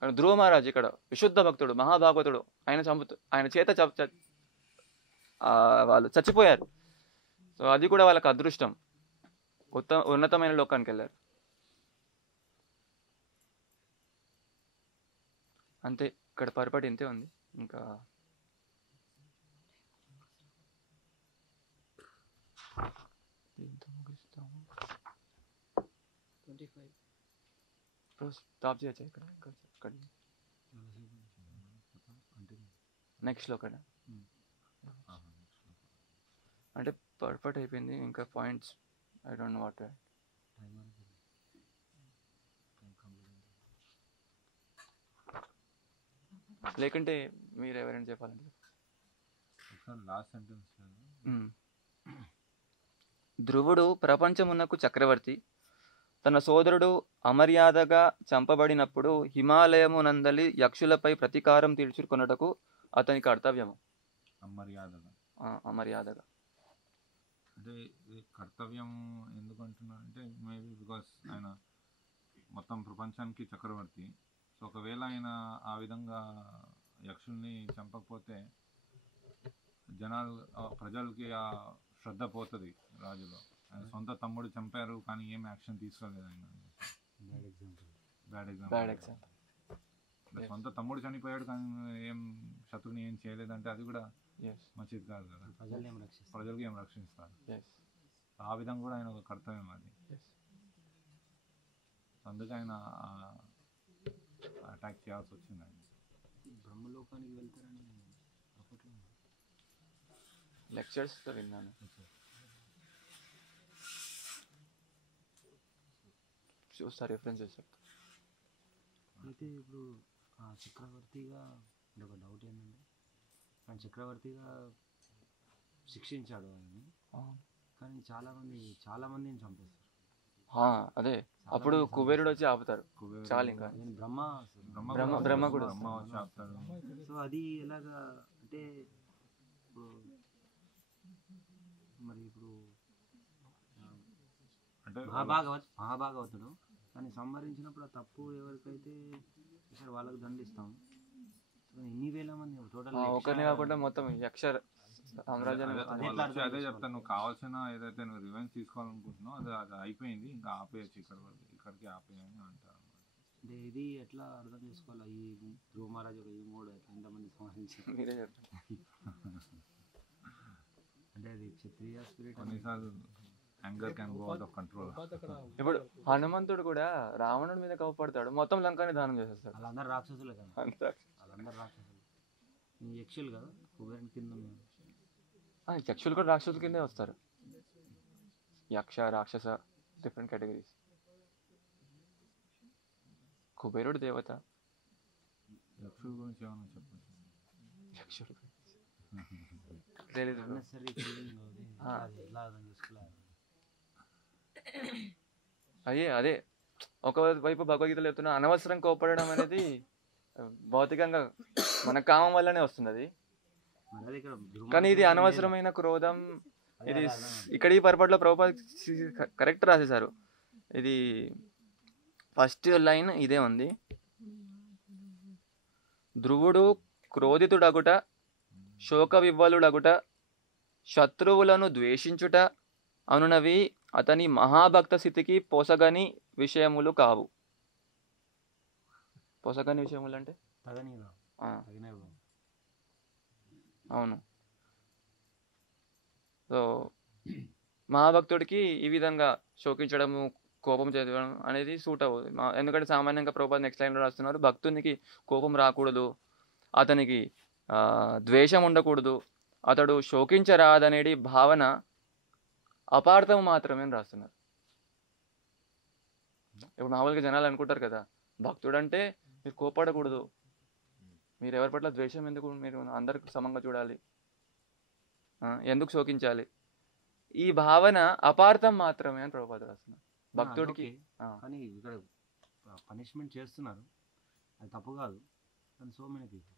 కానీ ధ్రువ మహారాజ్ ఇక్కడ విశుద్ధ భక్తుడు, మహాభాగవతుడు, ఆయన చేత వాళ్ళు చచ్చిపోయారు. సో సో అది కూడా వాళ్ళకి అదృష్టం, ఉన్నతమైన లోకానికి వెళ్ళారు. అంతే, ఇక్కడ పరిపాటి ఇంతే ఉంది. ఇంకా దీంతో ముగిస్తాము. స్టాప్ చేయొచ్చా ఇక్కడ? ఇక్కడ నెక్స్ట్లో కదా అంటే పర్ఫెక్ట్ అయిపోయింది. ఇంకా points I don't know what. లేకుంటే మీరు ఎవరైనా చెప్పాలంటే లాస్ట్ సెంటెన్స్ ధ్రువుడు ప్రపంచమునకు చక్రవర్తి. తన సోదరుడు అమర్యాదగా చంపబడినప్పుడు హిమాలయమునందలి యక్షులపై ప్రతీకారం తీర్చుకొనుటకు అతని కర్తవ్యము. అమర్యాదగా అంటే కర్తవ్యం ఎందుకు అంటున్నారంటే మేబీ బికాస్ ఆయన మొత్తం ప్రపంచానికి చక్రవర్తి. సో ఒకవేళ ఆయన ఆ విధంగా యక్షుల్ని చంపకపోతే ప్రజలకి ఆ శ్రద్ధ పోతుంది రాజులో. ఆయన సొంత తమ్ముడు చంపారు కానీ ఏం యాక్షన్ తీసుకోలేదు ఆయన. Bad example. సొంత తమ్ముడు చనిపోయాడు కానీ ఏం శత్రుని ఏం చేయలేదంటే అది కూడా మంచిది కాదు కదా. ప్రజలకి ఏం రక్షిస్తారు. ఆ విధంగా కూడా ఆయన ఒక కర్తవ్యం అది. అందుకే ఆయన అటాక్ చేయాల్సి వచ్చింది. ఆయన బ్రహ్మలోకానికి వెళ్తారని లెక్చర్స్లో విన్నాను. చూస్తారు రిఫరెన్స్ చేస్తారు. అయితే ఇప్పుడు చక్రవర్తిగా ఒక డౌట్ ఏంటంటే ఆయన చక్రవర్తిగా శిక్షించాడు ఆయన్ని, కానీ చాలా మందిని చంపేస్తారు. అదే అప్పుడు కుబేరుడు వచ్చి ఆపుతారు. చాలు ఇంకా బ్రహ్మ కూడా. సో అది ఎలాగా అంటే ఇప్పుడు మరి ఇప్పుడు మహాభాగవతుడు కానీ సంహరించినప్పుడు ఆ తప్పు ఎవరికైతే వాళ్ళకి దండిస్తాం. ఎన్ని వేల మంది టోటల్ ఒకరిని కాకుండా మొత్తం యక్ష సామ్రాజ్యాన్ని. అదే చెప్తాను, నువ్వు కావాల్సిన ఏదైతే నువ్వు రివెంజ్ తీసుకోవాలనుకుంటున్నావు అది అయిపోయింది, ఇంకా ఆపేయచ్చు, ఇక్కడికి ఆపేయని అంటారు. అంటే ఇది ఎట్లా అర్థం చేసుకోవాలి? ఈ ధ్రువ మహారాజు ఒక ఈ మూడు ఎంతమంది సంహరించారు మీరే చెప్తారు. అంటే అది క్షత్రియ స్పిరిట్. కొన్నిసార్లు anger can go out of control. ఇప్పుడు హనుమంతుడు కూడా రావణుడి మీద కోపడతాడు, మొత్తం లంకాని దానం చేసేస్తాడు. వాళ్ళందరూ రాక్షసులే కదా, వాళ్ళందరూ రాక్షసులు. యక్షులు కదా కుబేరుని కింద. యక్షులు కూడా రాక్షసుల కిందే వస్తారు. యక్ష రాక్షస డిఫరెంట్ కేటగిరీస్. కుబేరుడు దేవత. యక్షుల గురించి ఏమన్నా చెప్పండి. యక్షుడు అదే ఒకవైపు భగవద్గీతలో చెప్తున్నా, అనవసరం కోపడడం అనేది భౌతికంగా మన కామం వల్లనే వస్తుంది అది. కానీ ఇది అనవసరమైన క్రోధం. ఇది ఇక్కడ ఈ పొరపాటులో ప్రభుపాద కరెక్ట్ రాసేశారు. ఇది ఫస్ట్ లైన్ ఇదే ఉంది. ధ్రువుడు క్రోధితుడగుట, శోక వివ్వలుడగుట, శత్రువులను ద్వేషించుట అనునవి అతని మహాభక్త స్థితికి పోసగని విషయములు కావు. పోసగని విషయములు అంటే అవును. సో మహాభక్తుడికి ఈ విధంగా శోకించడము, కోపం చేయడం అనేది సూట్ అవ్వదు. ఎందుకంటే సామాన్యంగా ప్రభుపాద నెక్స్ట్ లైన్లో రాస్తున్నారు, భక్తునికి కోపం రాకూడదు, అతనికి ద్వేషం ఉండకూడదు, అతడు శోకించరాదనేది భావన అపార్థం మాత్రమే అని రాస్తున్నారు. ఇప్పుడు మామూలుగా జనాలు అనుకుంటారు కదా, భక్తుడు అంటే మీరు కోపడకూడదు, మీరు ఎవరి పట్ల ద్వేషం ఎందుకు, మీరు అందరికి సమంగా చూడాలి, ఎందుకు శోకించాలి, ఈ భావన అపార్థం మాత్రమే అని ప్రభుపాద రాస్తున్నారు. భక్తుడికి కానీ ఇక్కడ పనిష్మెంట్ చేస్తున్నారు, అది తప్పు కాదు, కానీ సో మెనీ పీపుల్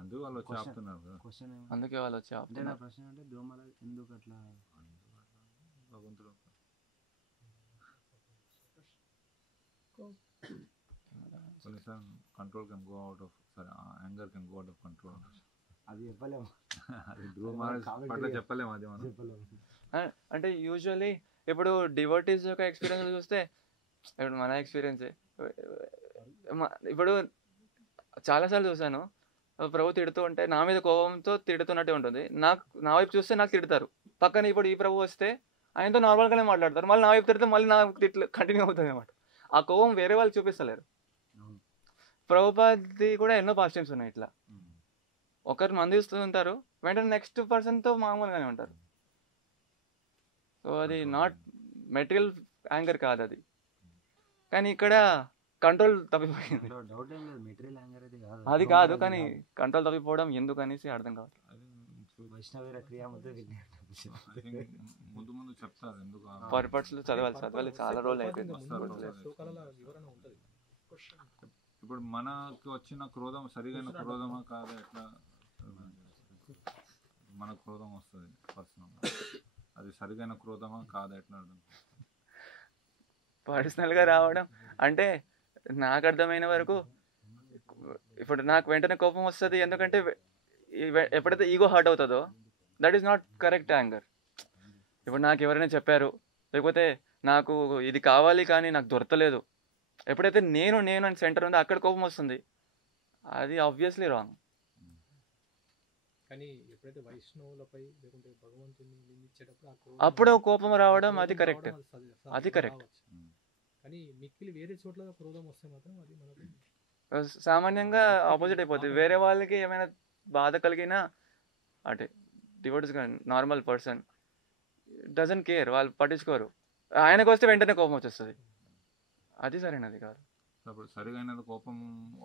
అందుకే వాళ్ళు వచ్చి ఆపుతున్నారు కదా. క్వశ్చన్ అందుకే వాళ్ళు వచ్చి అంటే నా ప్రశ్న అంటే ధ్రువ మహారాజ్ ఎందుకు అట్లా భగవంతుడు కొన్నిసార్లు control can go out of anger can go out of control. అది చెప్పలేము. అది ధ్రువ మహారాజ్ పట్ల చెప్పలేము అది మనం. అంటే యూజువల్లీ ఇప్పుడు డివోటీస్ యొక్క ఎక్స్పీరియన్స్ చూస్తే ఇప్పుడు మన ఎక్స్పీరియన్సే ఇప్పుడు చాలాసార్లు చూసాను ప్రభు తిడుతూ ఉంటే నా మీద కోపంతో తిడుతున్నట్టే ఉంటుంది. నా వైపు చూస్తే నాకు తిడతారు. పక్కన ఇప్పుడు ఈ ప్రభు వస్తే ఆయనతో నార్మల్గానే మాట్లాడతారు, మళ్ళీ నా వైపు తిడితే మళ్ళీ నాకు తిట్లు కంటిన్యూ అవుతుంది అనమాట. ఆ కోపం వేరే వాళ్ళు చూపిస్తలేరు. ప్రభుపాది కూడా ఎన్నో పాస్ట్ టైమ్స్ ఉన్నాయి ఇట్లా. ఒకరు మందిస్తూ ఉంటారు, వెంటనే నెక్స్ట్ పర్సన్తో మామూలుగానే ఉంటారు. సో అది నాట్ మెటీరియల్ యాంగర్ కాదు అది, కానీ ఇక్కడ కంట్రోల్ తప్పిపోయింది. డౌట్ ఏం లేదు, మెటీరియల్ యాంగర్ అది కాదు. అది కాదు, కానీ కంట్రోల్ తప్పిపోవడం ఎందుకు అనేసి అర్థం కావట్లేదు. వైష్ణవేర క్రియాముద్ర ముందు ముందు చెప్తారు ఎందుకు పర్పట్స్లో చదవాలి చాలా రోజులు అయిపోయింది. శ్లోకాలలో వివరణ ఉంటుంది. ఇప్పుడు మనకు వచ్చిన క్రోధం సరిగైన క్రోధమా కాదా, ఎట్లా మన క్రోధం వస్తుంది పర్సనల్గా, అది సరిగైన క్రోధమా కాదా ఎట్లా అర్థం? పర్సనల్గా రావడం అంటే నాకు అర్థమైన వరకు ఇప్పుడు నాకు వెంటనే కోపం వస్తుంది, ఎందుకంటే ఎప్పుడైతే ఈగో హర్ట్ అవుతుందో that is not correct anger. ఇప్పుడు నాకు ఎవరైనా చెప్పారు, లేకపోతే నాకు ఇది కావాలి కానీ నాకు దొరకలేదు, ఎప్పుడైతే నేను అని సెంటర్ ఉందో అక్కడ కోపం వస్తుంది. అది ఆబ్వియస్లీ రాంగ్. కానీ ఎప్పుడైతే వైష్ణవులపై లేకుంటే భగవంతుని నిందించేటప్పుడు అప్పుడు కోపం రావడం అది కరెక్ట్, అది కరెక్ట్. కానీ మిక్కిలి వేరే చోట్ల క్రోధం వస్తే మాత్రం అది మనకు సామాన్యంగా ఆపోజిట్ అయిపోతుంది. వేరే వాళ్ళకి ఏమైనా బాధ కలిగినా అంటే devotees normal person doesn't care, వాళ్ళు పట్టించుకోరు. ఆయనకు వస్తే వెంటనే కోపం వచ్చేస్తుంది. అది సరైనది కాదు. అప్పుడు సరిగైన కోపం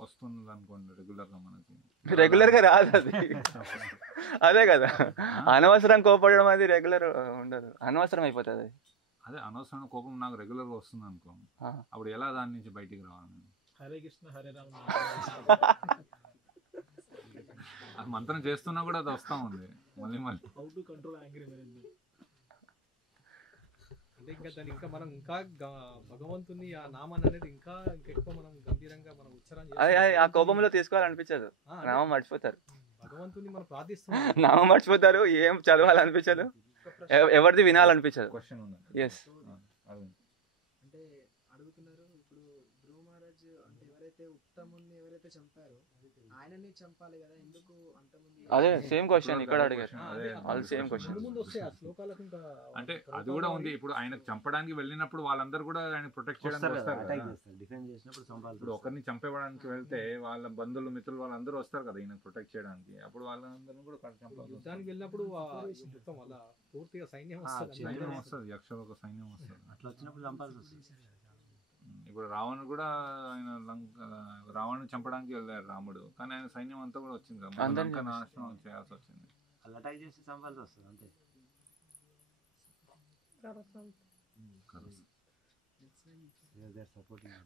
వస్తుంది అనుకోండి రెగ్యులర్గా, మనకి రెగ్యులర్గా రాదు అది. అదే కదా, అనవసరం కోపడడం అది రెగ్యులర్ ఉండదు, అనవసరం అయిపోతుంది. అదే అనవసరమైన కోపం నాకు రెగ్యులర్గా వస్తుంది అనుకో, అప్పుడు ఎలా దాని నుంచి బయటికి రావాలి? హరే కృష్ణ హరే రామ అది మంత్రం చేస్తున్నా కూడా అది వస్తూ ఉంది మళ్ళీ. How to control angry management అంటే ఇంకా దాన్ని ఇంకా మనం ఇంకా భగవంతుని ఆ నామాన్ని అనేది ఇంకా ఎక్కువ మనం గంభీరంగా మనం ఉచ్చారణ ఆ కోపంలో తీసుకోవాలనిపించదు, నామం మర్చిపోతారు. భగవంతుని మనం ప్రార్థిస్తున్నాం, నామం మర్చిపోతారు, ఏం చదవాలనిపించదు, ఎవరిది వినాలనిపించదు. క్వశ్చన్ ఉంది. ఎస్ అంటే అడుగుతున్నారు ఇప్పుడు ధ్రువ మహారాజ్ అంటే ఎవరైతే ఉత్తముని ఎవరైతే చంపారో ఆయనని చంపాలి కదా, ఎందుకు అంతమంది? అదే సేమ్ క్వశ్చన్ ఇక్కడ అడిగారు, వాళ్ళు సేమ్ క్వశ్చన్. ముందు వస్తే ఆ శ్లోకాలకు ఇంకా అంటే అది కూడా ఉంది. ఇప్పుడు ఆయనకు చంపడానికి వెళ్ళినప్పుడు వాళ్ళందరూ కూడా ఆయన ప్రొటెక్ట్ చేయడానికి వస్తారు కదా. డిఫెండ్ చేసినప్పుడు సంపాలి. ఇప్పుడు ఒకరిని చంపేయడానికి వెళ్తే వాళ్ళ బంధువులు మిత్రులు వాళ్ళందరూ వస్తారు కదా ఈయన ప్రొటెక్ట్ చేయడానికి, అప్పుడు వాళ్ళందరూ కూడా చంపాలి. యుద్ధానికి వెళ్ళినప్పుడు మొత్తం వల్ల పూర్తిగా సైన్యం వస్తుంది, సైన్యం వస్తుంది, యక్షలోక సైన్యం వస్తుంది. అట్లా వచ్చినప్పుడు చంపాల్సి వస్తుంది. ఇప్పుడు రావణుడు కూడా ఆయన రావణుని చంపడానికి వెళ్ళారు రాముడు, కానీ ఆయన సైన్యం అంతా కూడా వచ్చింది కదా, లంక నాశనం చేయాల్సి వచ్చింది. అలా అటాక్ చేసి చంపాల్సి వస్తుంది అంతే.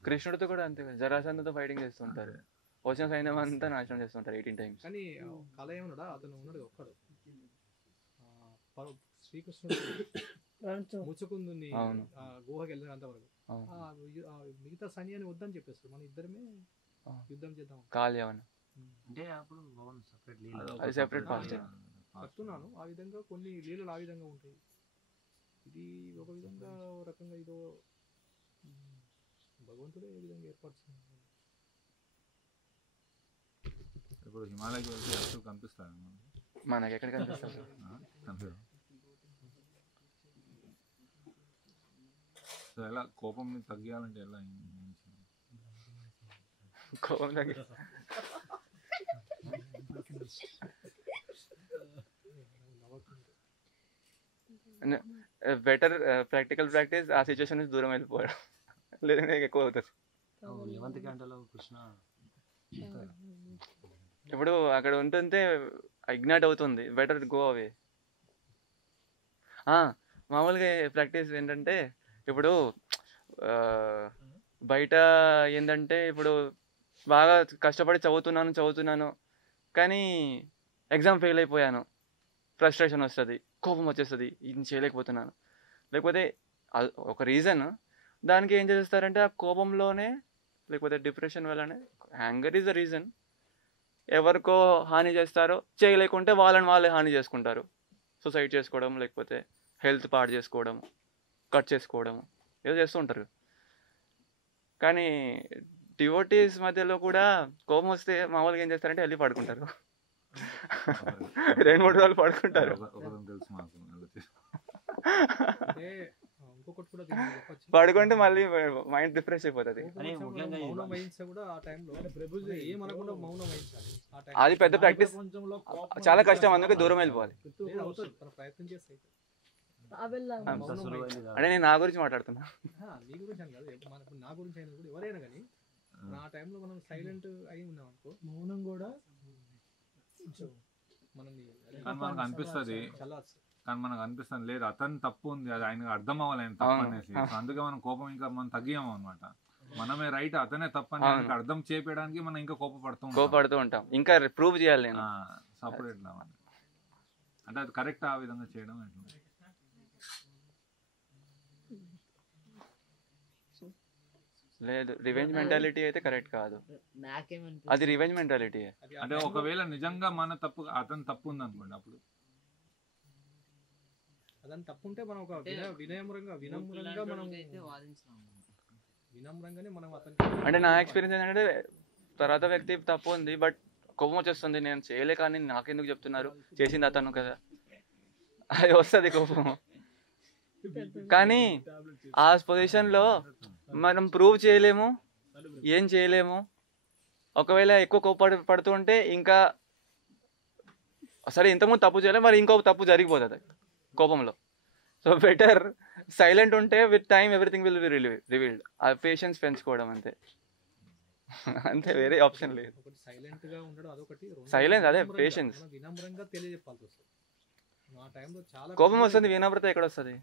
కృష్ణుడితో కూడా అంతే, జరాసంధతో ఫైటింగ్ చేస్తుంటారు, వచ్చిన సైన్యం అంతా నాశనం చేస్తుంటారు 18 times. కానీ కలయమునుడా అతను ఉన్నాడు ఒక్కడు, శ్రీకృష్ణుడు ముచ్చుకుందుని గుహకి వెళ్ళినంత వరకు మిగతా సైన్యాన్ని వద్దని చెప్పేస్తారు, మన ఇద్దరమే యుద్ధం చేద్దాం కాల్యవన్ అంటే అప్పుడు సెపరేట్ అది సెపరేట్ ఫాస్ట్. చెప్తున్నాను ఆ విధంగా కొన్ని లీలలు ఆ విధంగా ఉంటాయి. ఇది ఒక విధంగా ఒక రకంగా ఇదో భగవంతుడే ఏ విధంగా ఏర్పడుతుంది. ఇప్పుడు హిమాలయకి వెళ్తే అసలు కనిపిస్తాయి మనకి ఎక్కడ కనిపిస్తారు? సో ఎలా కోపంని తగ్గియాలంటే ఎలా? కోపం తగ్గి బెటర్ ప్రాక్టికల్ ప్రాక్టీస్ ఆ సిచ్యువేషన్ నుంచి దూరం వెళ్ళిపోవడం, లేదంటే ఎక్కువ అవుతుంది. కృష్ణ ఇప్పుడు అక్కడ ఉంటుంటే ఇగ్నైట్ అవుతుంది, బెటర్ గో అవే. మామూలుగా ప్రాక్టీస్ ఏంటంటే ఇప్పుడు బయట ఏంటంటే ఇప్పుడు బాగా కష్టపడి చదువుతున్నాను కానీ ఎగ్జామ్ ఫెయిల్ అయిపోయాను, ఫ్రస్ట్రేషన్ వస్తుంది, కోపం వచ్చేస్తుంది, ఇది చేయలేకపోతున్నాను, లేకపోతే ఒక రీజన్. దానికి ఏం చేస్తారంటే ఆ కోపంలోనే లేకపోతే డిప్రెషన్ వల్లనే, యాంగర్ ఈజ్ ద రీజన్, ఎవరికో హాని చేస్తారో, చేయలేకుంటే వాళ్ళని వాళ్ళే హాని చేసుకుంటారు. సూసైడ్ చేసుకోవడం, లేకపోతే హెల్త్ పాడు చేసుకోవడం, కట్ చేసుకోవడం, ఏదో చేస్తూ ఉంటారు. కానీ డివోటీస్ మధ్యలో కూడా కోపం వస్తే మామూలుగా ఏం చేస్తారంటే వెళ్ళి పడుకుంటారు. 2-3 రోజులు పడుకుంటారు. ఒకరం తెలుసు మాకు. అంటే ఇంకొకటి కూడా దీనికి చెప్పొచ్చు. పడుకుంటే మళ్ళీ మైండ్ రిఫ్రెష్ అయిపోతుంది. అని ముఖ్యంగా ఈ మౌనం వహించ కూడా ఆ టైంలో ఏమనకుండా మౌనం వహించాలి. ఆ టైంలో అది పెద్ద ప్రాక్టీస్, చాలా కష్టం. అందుకే దూరం వెళ్ళిపోవాలి. లేదు, అవుతుంది. తన ప్రయత్నం చేస్తే అవుతుంది. అంత సులువైంది కాదు. అంటే నేను నా గురించి మాట్లాడుతున్నా. నీ గురించి అని కాదు, ఇప్పుడు నా గురించి అయినా కూడా ఎవరైనా కానీ ఆ టైంలో మనం సైలెంట్ అయి ఉన్నాం అనుకో, మౌనం కూడా మనల్ని కానీ మనకు అనిపిస్తుంది, చల్లార్చు. కానీ మనకు అనిపిస్తుంది లేదు అతను తప్పు ఉంది, అది ఆయనకు అర్థం అవ్వాలి ఆయన తప్పు అనేసి. సో అందుకే మనం కోపం ఇంకా మనం తగ్గాము అనమాట. మనమే రైట్, అతనే తప్పని ఆయనకు అర్థం చేపేయడానికి మనం ఇంకా కోపడుతూ ఉంటాం. ఇంకా ప్రూవ్ చేయాలి నేను. సపరేట్ అంటే అది కరెక్ట్ ఆ విధంగా చేయడం ఎట్లా? లేదు, రివెంజ్ మెంటాలిటీ అయితే కరెక్ట్ కాదు. అది రివెంజ్ మెంటాలిటీ. అంటే ఒకవేళ నిజంగా మన తప్పు, అతను తప్పు ఉంది అనుకోండి, అప్పుడు అదని తప్పుంటే మనం ఒక వినమ్రంగానే మనం అతనికి. అంటే నా ఎక్స్పీరియన్స్ ఏంటంటే తర్వాత వ్యక్తి తప్పు ఉంది, బట్ కోపం వచ్చేస్తుంది, నేను చేయలే కానీ నాకెందుకు చెప్తున్నారు, చేసింది అతను కదా, అది వస్తుంది కోపం. కానీ ఆ పొజిషన్లో మనం ప్రూవ్ చేయలేము, ఏం చేయలేము. ఒకవేళ ఎక్కువ పడుతూ ఉంటే ఇంకా సరే ఇంతకుముందు తప్పు చేయలేము, మరి ఇంకో తప్పు జరిగిపోతుంది కోపంలో. సో బెటర్ సైలెంట్ ఉంటే with time everything will be revealed. ఆ పేషెన్స్ పెంచుకోవడం అంతే, అంతే, వేరే ఆప్షన్ లేదు. సైలెంట్ గా ఉండడం అదొకటి, సైలెన్స్ అదే పేషెన్స్. వినమ్రంగా తెలియజెప్పాల్సి వస్తుంది. ఆ టైంలో చాలా కోపం వస్తుంది, వినమ్రత ఎక్కడ వస్తుంది?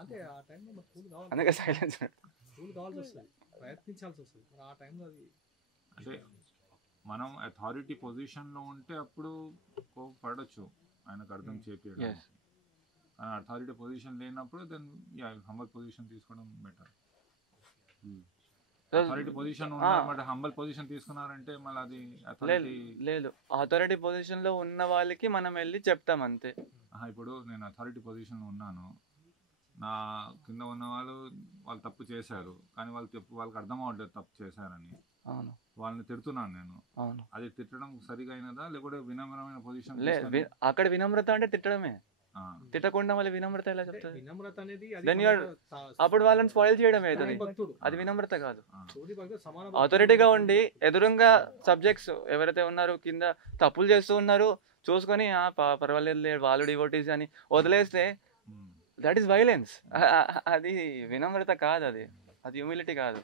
అంటే ఆ టైంలో మనకు కూల్ కావాలి, అందుకే సైలెన్స్ కూల్ కావాల్సి వస్తుంది, ప్రయత్నించాల్సి వస్తుంది. ఆ టైంలో అది అంటే మనం అథారిటీ పొజిషన్లో ఉంటే అప్పుడు పడవచ్చు ఆయనకు అర్థం చేపించడం. కానీ అథారిటీ పొజిషన్ లేనప్పుడు దెన్ హంబల్ పొజిషన్ తీసుకోవడం బెటర్. అథారిటీ పొజిషన్ ఉన్నమాట హంబల్ పొజిషన్ తీసుకున్నారంటే మళ్ళీ అది అథారిటీ లేదు. అథారిటీ పొజిషన్ లో ఉన్న వాళ్ళకి మనం వెళ్ళి చెప్తాం అంతే. ఇప్పుడు నేను అథారిటీ పొజిషన్లో ఉన్నాను, నా కింద ఉన్న వాళ్ళు తప్పు చేశారు, కానీ వాళ్ళకి అర్థం అవ్వట్లేదు తప్పు చేశారని. అవును, వాళ్ళని తిడుతున్నాను నేను. అవును, అది తిట్టడం సరిగా అయినదా, లేకపోతే వినమ్రమైన పొజిషన్? అక్కడ వినమ్రత అంటే తిట్టడమే, తిట్టకుండా మళ్ళీ వినమ్రత ఎలా చెప్తారు? వినమ్రత అనేది అప్పుడు వాళ్ళని స్పాయిల్ చేయడమే అవుతుంది, అది వినమ్రత కాదు. అథారిటీగా ఉండి ఎదురుగా సబ్జెక్ట్స్ ఎవరైతే ఉన్నారో కింద తప్పులు చేస్తూ ఉన్నారు చూసుకొని పర్వాలేదు వాళ్ళు డివోటీస్ అని వదిలేస్తే దట్ ఈస్ వైలెన్స్. అది వినమ్రత కాదు, అది హ్యూమిలిటీ కాదు.